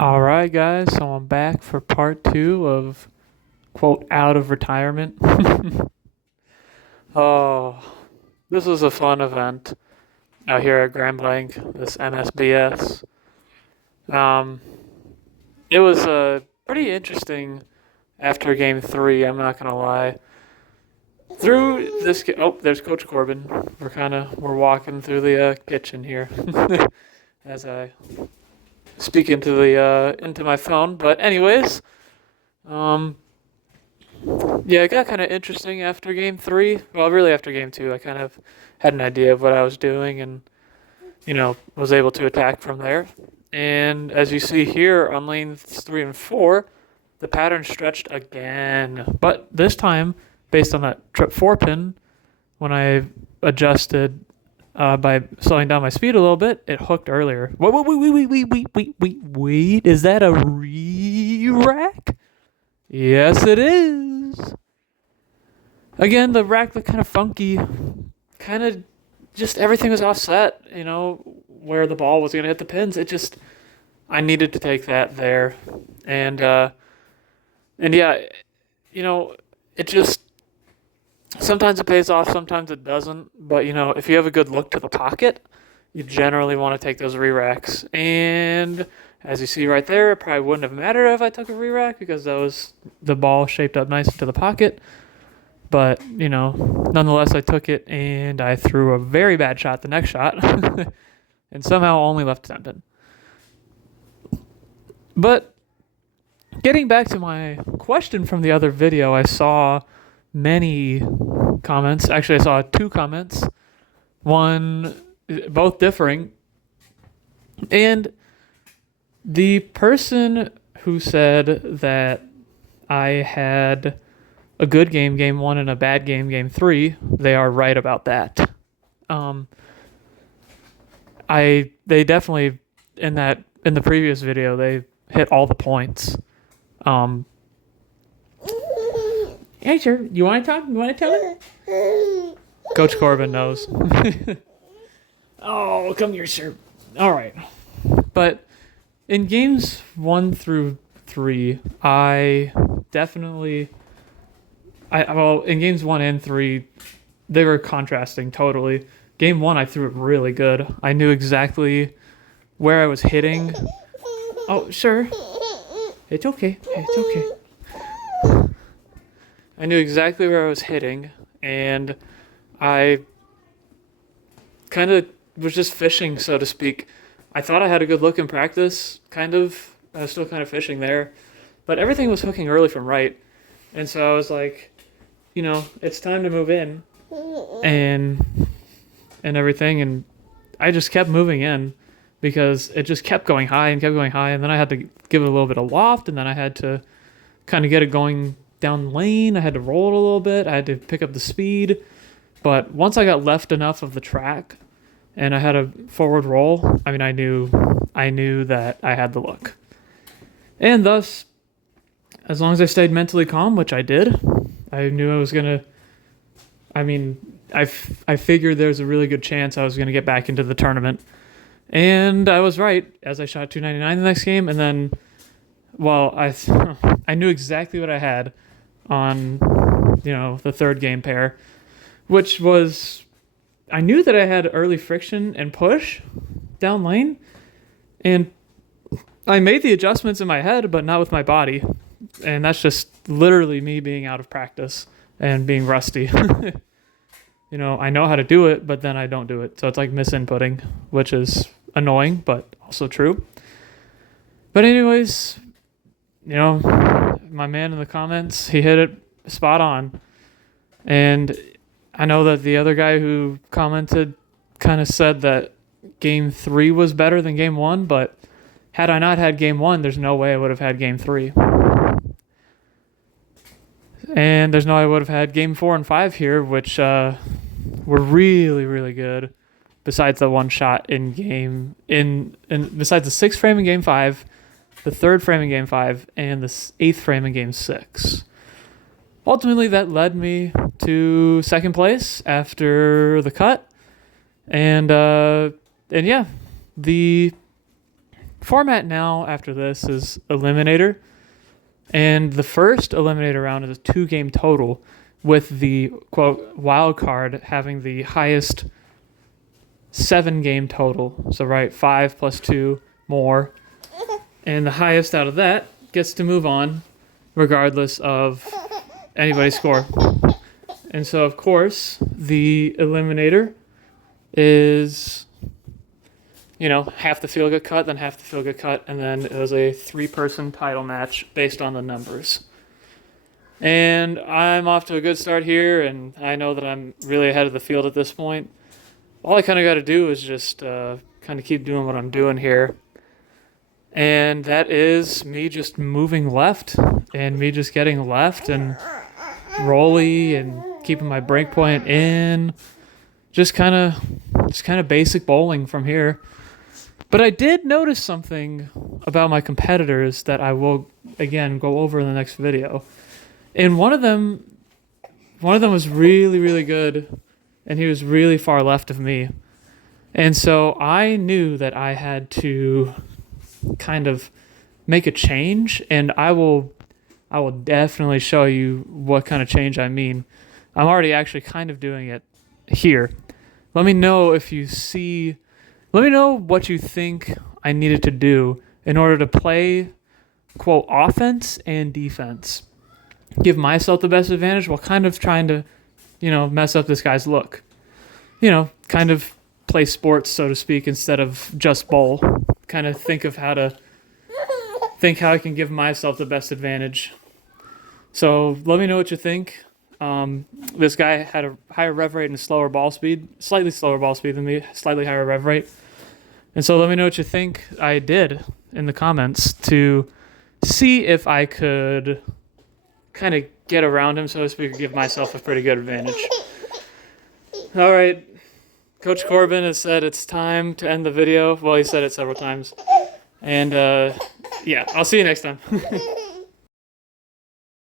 All right, guys. So I'm back for part two of quote out of retirement. Oh, this was a fun event out here at Grand Blanc. This MSBS. Um, it was pretty interesting after game three. I'm not gonna lie. Through this, oh, there's Coach Corbin. We're walking through the kitchen here as I speak into the into my phone. But anyways, um, yeah, it got kind of interesting after game three. Well, really after game two, I kind of had an idea of what I was doing and, was able to attack from there. And as you see here on lanes three and four, the pattern stretched again. But this time, based on that trip four pin, when I adjusted by slowing down my speed a little bit, it hooked earlier. Wait. Is that a re-rack? Yes, it is. Again, the rack looked kind of funky. Kind of just everything was offset, where the ball was going to hit the pins. I needed to take that there. And yeah, it just, sometimes it pays off, sometimes it doesn't. But, if you have a good look to the pocket, you generally want to take those re-racks. And as you see right there, it probably wouldn't have mattered if I took a re-rack because the ball shaped up nice into the pocket. But, nonetheless, I took it and I threw a very bad shot the next shot and somehow only left 10 pin. But getting back to my question from the other video, I saw many comments. Actually, I saw two comments, both differing. And the person who said that I had a good game one, and a bad game three, they are right about that. They definitely in the previous video they hit all the points. Hey, sir, you want to talk? You want to tell her? Coach Corbin knows. Oh, come here, sir. All right, but in games 1 through 3, I definitely in games 1 and 3, they were contrasting totally. Game 1, I threw it really good. I knew exactly where I was hitting. Oh, sure. It's okay. It's okay. I knew exactly where I was hitting, and I kind of was just fishing, so to speak. I thought I had a good look in practice, kind of. I was still kind of fishing there, but everything was hooking early from right. And so I was like, it's time to move in and everything. And I just kept moving in because it just kept going high and kept going high. And then I had to give it a little bit of loft, and then I had to kind of get it going down the lane. I had to roll it a little bit. I had to pick up the speed. But once I got left enough of the track and I had a forward roll, I knew that I had the look. And thus, as long as I stayed mentally calm, which I did, I knew I was going to, I figured there was a really good chance I was going to get back into the tournament. And I was right, as I shot 299 the next game. And then, I knew exactly what I had on, the third game pair, which was, I knew that I had early friction and push down lane. And I made the adjustments in my head, but not with my body. And that's just literally me being out of practice and being rusty. I know how to do it, but then I don't do it. So it's like misinputting, which is annoying, but also true. But anyways, my man in the comments, he hit it spot on. And I know that the other guy who commented kind of said that game 3 was better than game 1, but had I not had game 1, there's no way I would have had game 3. And there's no way I would have had game 4 and 5 here, which were really, really good. Besides the one shot in besides the 6th frame in game 5, the 3rd frame in game 5, and the 8th frame in game 6. Ultimately, that led me to second place after the cut. And yeah, the format now after this is Eliminator. And the first Eliminator round is a 2-game total, with the, quote, wild card having the highest 7-game total. So, right, 5 plus 2 more. And the highest out of that gets to move on, regardless of anybody's score. And so, of course, the Eliminator is, half the field get cut, then half the field get cut, and then it was a 3-person title match based on the numbers. And I'm off to a good start here, and I know that I'm really ahead of the field at this point. All I kind of got to do is just kind of keep doing what I'm doing here. And that is me just moving left, and me just getting left and rolly and keeping my break point in. Just kind of basic bowling from here. But I did notice something about my competitors that I will, again, go over in the next video. And one of them was really, really good, and he was really far left of me. And so I knew that I had to kind of make a change, and I will definitely show you what kind of change I mean. I'm already actually kind of doing it here. Let me know what you think I needed to do in order to play, quote, offense and defense. Give myself the best advantage while kind of trying to, mess up this guy's look. Kind of play sports, so to speak, instead of just bowl. Kind of think how I can give myself the best advantage. So let me know what you think. This guy had a higher rev rate and a slower ball speed, slightly slower ball speed than me, slightly higher rev rate. And so let me know what you think I did in the comments to see if I could kind of get around him, so to speak, or give myself a pretty good advantage. All right. Coach Corbin has said it's time to end the video. Well, he said it several times. And, yeah, I'll see you next time.